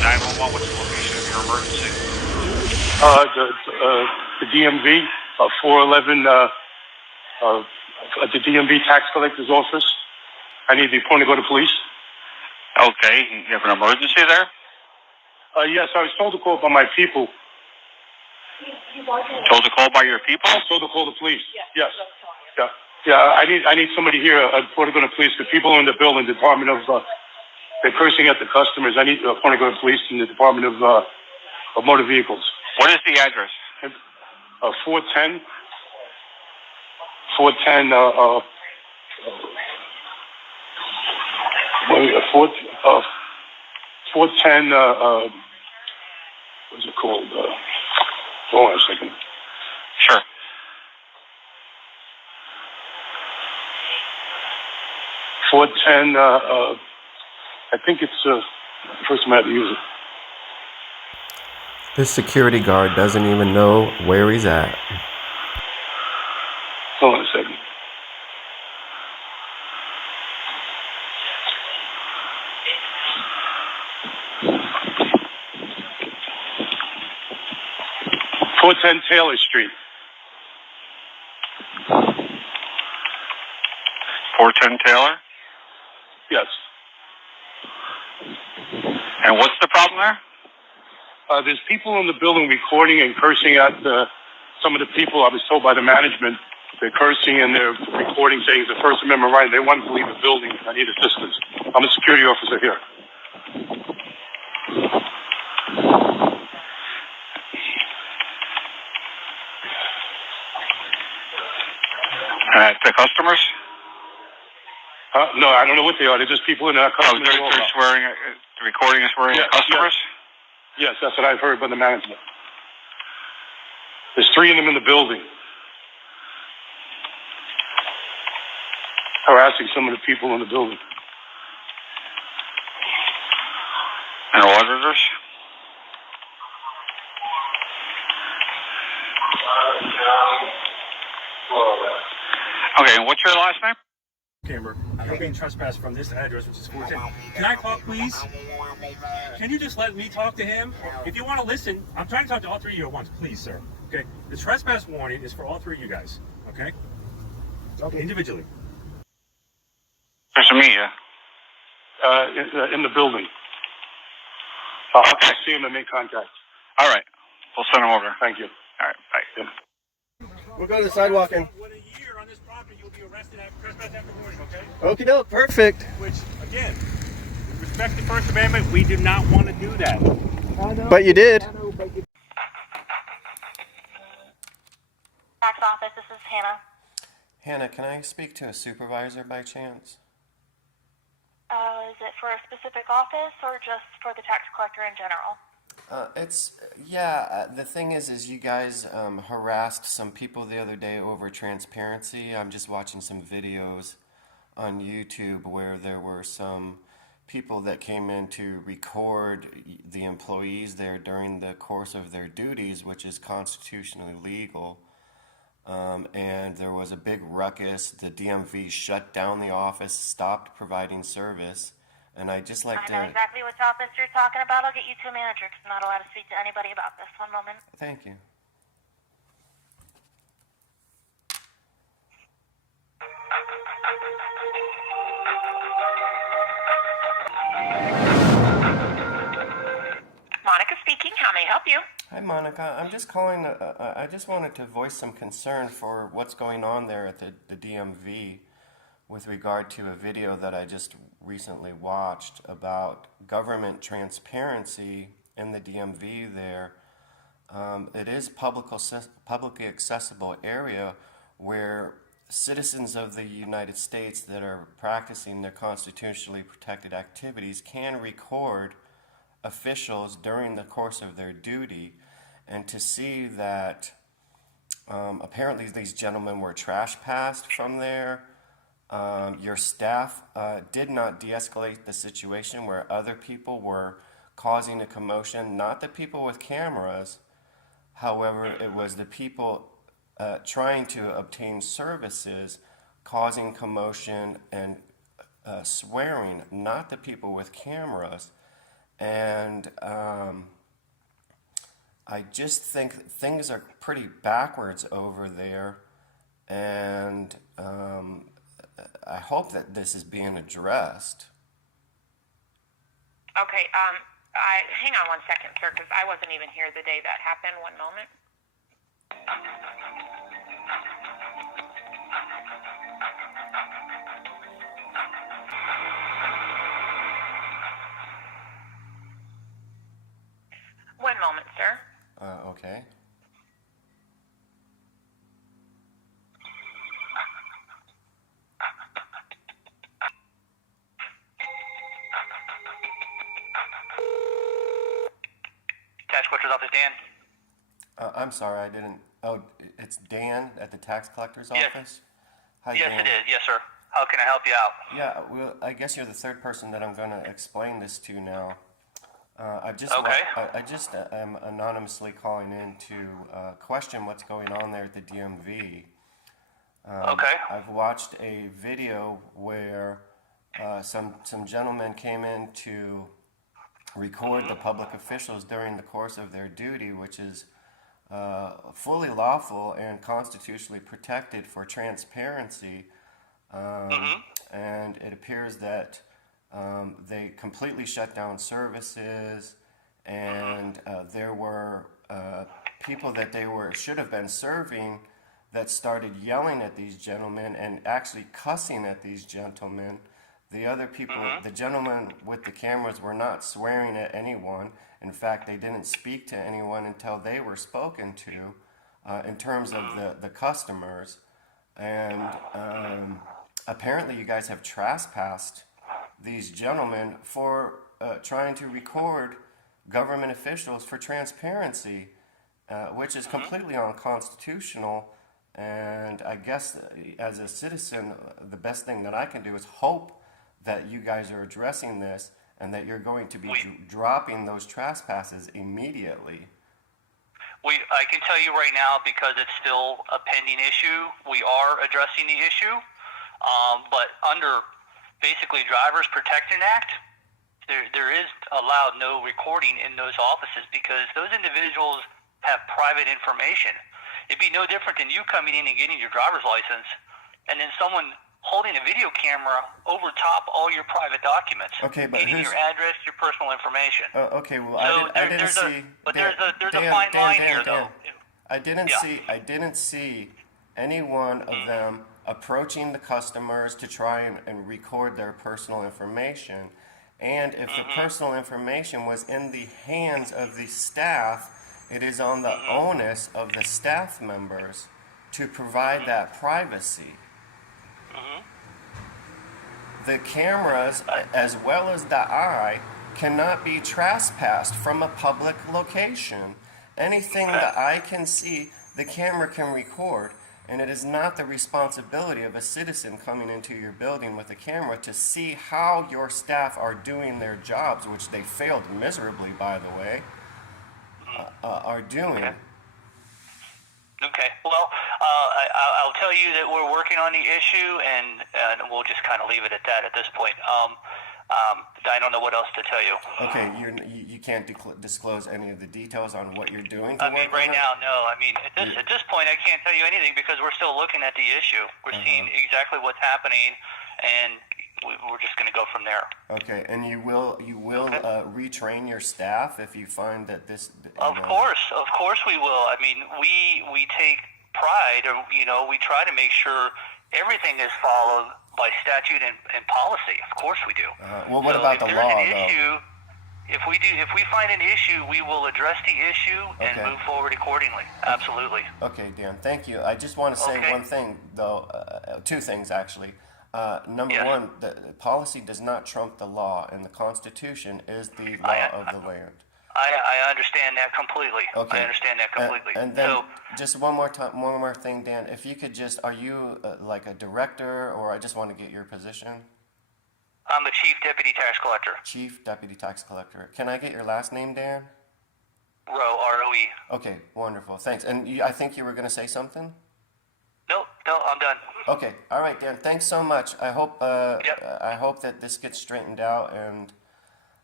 911, what's the location of your emergency? The DMV, 411, at the DMV tax collector's office. I need the point to go to police. Okay, you have an emergency there? Yes, I was told to call by my people. Told to call by your people? I was told to call the police. Yes. Yeah. I need somebody here. I want to go to police. The people in the building, Department of, they're cursing at the customers. I want to go to police in the Department of Motor Vehicles. What is the address? 410. 410. What's it called? Hold on a second. Sure. I think it's the first time I had to use it. This security guard doesn't even know where he's at. Hold on a second. .410 Taylor Street. 410 Taylor? Yes. And what's the problem there? There's people in the building recording and cursing at some of the people. I was told by the management they're cursing and they're recording, saying it's a First Amendment right. They want to leave the building. I need assistance. I'm a security officer here. The customers? No, I don't know what they are. They're just people in our customers. Oh, they're swearing, the recording is swearing at customers? Yes, that's what I've heard by the management. There's 3 of them in the building. Harassing some of the people in the building. And auditors? Okay, and what's your last name? Camber. I'm being trespassed from this address, which is 410. Can I talk, please? Can you just let me talk to him? If you want to listen, I'm trying to talk to all 3 of you at once, please, sir. Okay? The trespass warning is for all 3 of you guys. Okay? Individually. Nice to meet you. In the building. I'll see him and make contact. All right. We'll send him over. Thank you. All right. Bye. Yeah. We'll go to the sidewalk and... Within a year on this property, you'll be arrested after trespass after warning, okay? Okie doke, perfect. Which, again, with respect to the First Amendment, we do not want to do that. But you did. Tax office, this is Hannah. Hannah, can I speak to a supervisor by chance? Is it for a specific office or just for the tax collector in general? The thing is you guys harassed some people the other day over transparency. I'm just watching some videos on YouTube where there were some people that came in to record the employees there during the course of their duties, which is constitutionally legal. And there was a big ruckus. The DMV shut down the office, stopped providing service. And I'd just like to... I know exactly which office you're talking about. I'll get you to a manager because I'm not allowed to speak to anybody about this. One moment. Thank you. Monica speaking. How may I help you? Hi, Monica. I'm just calling. I just wanted to voice some concern for what's going on there at the DMV with regard to a video that I just recently watched about government transparency in the DMV there. It is publicly accessible area where citizens of the United States that are practicing their constitutionally protected activities can record officials during the course of their duty, and to see that apparently these gentlemen were trash passed from there. Your staff did not de-escalate the situation where other people were causing a commotion, not the people with cameras. However, it was the people trying to obtain services causing commotion and swearing, not the people with cameras. And I just think things are pretty backwards over there, and I hope that this is being addressed. Okay, hang on one second, sir, because I wasn't even here the day that happened. One moment. One moment, sir. Okay. Tax collector's office, Dan. I'm sorry, I didn't. Oh, it's Dan at the tax collector's Yes. office? Hi, Yes, Dan. it is. Yes, sir. How can I help you out? Yeah, well, I guess you're the third person that I'm going to explain this to now. I just Okay. I just am anonymously calling in to question what's going on there at the DMV. Okay. I've watched a video where some gentlemen came in to record the public officials during the course of their duty, which is fully lawful and constitutionally protected for transparency. And it appears that they completely shut down services, and there were people that they should have been serving that started yelling at these gentlemen and actually cussing at these gentlemen. The other people, the gentlemen with the cameras, were not swearing at anyone. In fact, they didn't speak to anyone until they were spoken to in terms of the customers. And apparently you guys have trespassed these gentlemen for trying to record government officials for transparency, which is completely unconstitutional. And I guess as a citizen, the best thing that I can do is hope that you guys are addressing this and that you're going to be dropping those trespasses immediately. I can tell you right now, because it's still a pending issue, we are addressing the issue. But under basically Drivers Protection Act, there is allowed no recording in those offices because those individuals have private information. It'd be no different than you coming in and getting your driver's license and then someone holding a video camera over top all your private documents, Okay, but getting your address, your personal information. Okay, well, So I didn't see. there's a fine line here, though. I didn't Yeah. see any one of them approaching the customers to try and record their personal information. And if the personal information was in the hands of the staff, it is on the onus of the staff members to provide that privacy. The cameras, as well as the eye, cannot be trespassed from a public location. Anything the eye can see, the camera can record. And it is not the responsibility of a citizen coming into your building with a camera to see how your staff are doing their jobs, which they failed miserably, by the way, are doing. Okay. Well, I'll tell you that we're working on the issue, and we'll just kind of leave it at that at this point. I don't know what else to tell you. Okay, you can't disclose any of the details on what you're doing. I mean, right now, no. I mean, at this point, I can't tell you anything because we're still looking at the issue. We're seeing exactly what's happening, and we're just going to go from there. Okay, and you will retrain your staff if you find that this. Of course we will. I mean, we take pride, or we try to make sure everything is followed by statute and policy. Of course we do. Well, what about the law, though? If we find an issue, we will address the issue and move forward accordingly. Absolutely. Okay, Dan. Thank you. I just want to say one thing, though. Two things, actually. Number one, the policy does not trump the law, and the Constitution is the law of the land. I understand that completely. Okay. I understand that completely. And then just one more thing, Dan. If you could are you like a director, or I just want to get your position? I'm the Chief Deputy Tax Collector. Chief Deputy Tax Collector. Can I get your last name, Dan? Rowe, R-O-E. Okay, wonderful. Thanks. And I think you were going to say something? No, I'm done. Okay. All right, Dan. Thanks so much. I hope I hope that this gets straightened out, and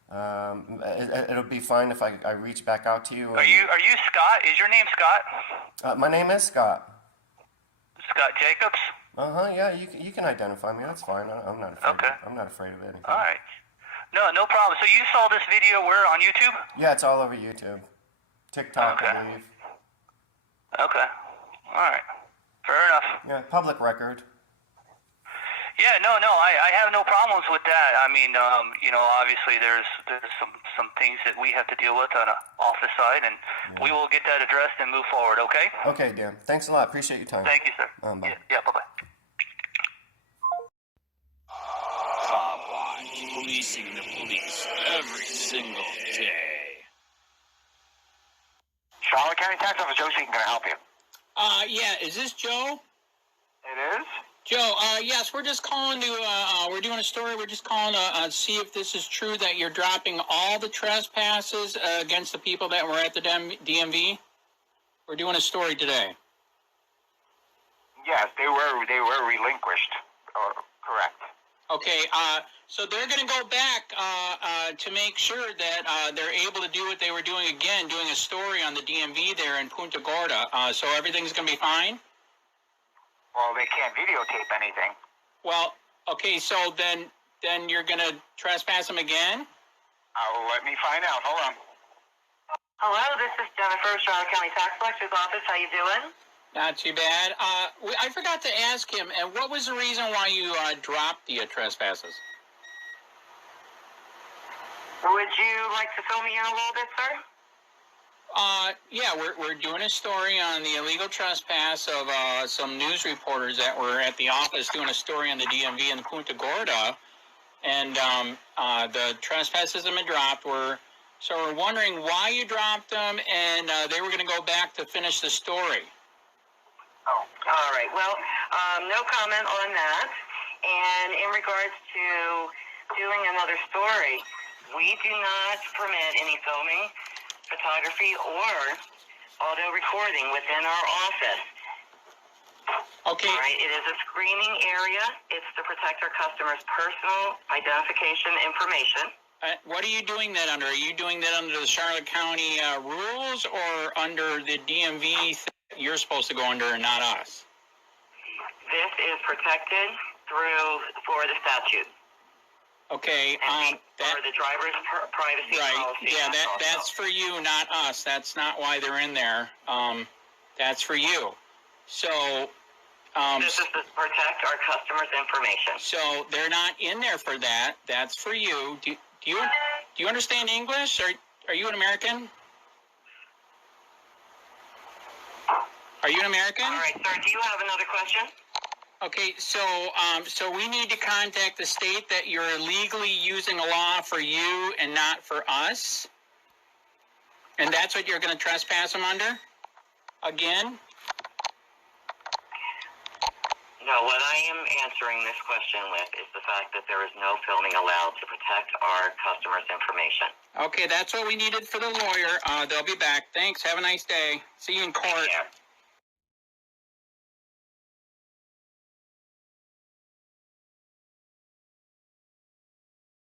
It'll be fine if I reach back out to you. Are you Scott? Is your name Scott? My name is Scott. Scott Jacobs? Yeah, you can identify me. That's fine. I'm not afraid. Okay. I'm not afraid of anything. All right. No problem. So you saw this video where on YouTube? Yeah, it's all over YouTube. TikTok, Okay. I believe. Okay. All right. Fair enough. Yeah, public record. Yeah, no, I have no problems with that. I mean, obviously there's some things that we have to deal with on an office side, and we will get that addressed and move forward, okay? Okay, Dan. Thanks a lot. Appreciate your time. Thank you, sir. Bye. Yeah, bye-bye. Copwatch, policing the police every single day. Charlotte County Tax Office, Joe Seaton, can I help you? Yeah, is this Joe? It is? Joe, yes, we're just calling to, we're doing a story, we're just calling to see if this is true that you're dropping all the trespasses against the people that were at the DMV. We're doing a story today. Yes, they were relinquished. Correct. Okay, so they're going to go back to make sure that they're able to do what they were doing again, doing a story on the DMV there in Punta Gorda. So everything's going to be fine? Well, they can't videotape anything. Well, okay, so then you're going to trespass them again? Let me find out. Hold on. Hello, this is Jennifer, Charlotte County Tax Collector's Office. How you doing? Not too bad. I forgot to ask him, and what was the reason why you dropped the trespasses? Would you like to fill me in a little bit, sir? Yeah, we're doing a story on the illegal trespass of some news reporters that were at the office doing a story on the DMV in Punta Gorda, and the trespasses have been dropped. So we're wondering why you dropped them, and they were going to go back to finish the story. Oh, all right. Well, no comment on that. And in regards to doing another story, we do not permit any filming, photography, or auto recording within our office. Okay. All right. It is a screening area. It's to protect our customers' personal identification information. What are you doing that under? Are you doing that under the Charlotte County rules or under the DMV you're supposed to go under and not us? This is protected for the statute. Okay. For the driver's privacy policy. Yeah, that's for you, not us. That's not why they're in there. That's for you. So. This is to protect our customers' information. So they're not in there for that. That's for you. Do you understand English? Are you an American? Are you an American? All right, sir. Do you have another question? Okay, so we need to contact the state that you're illegally using a law for you and not for us? And that's what you're going to trespass them under? Again? No, what I am answering this question with is the fact that there is no filming allowed to protect our customers' information. Okay, that's what we needed for the lawyer. They'll be back. Thanks. Have a nice day. See you in court. Take care.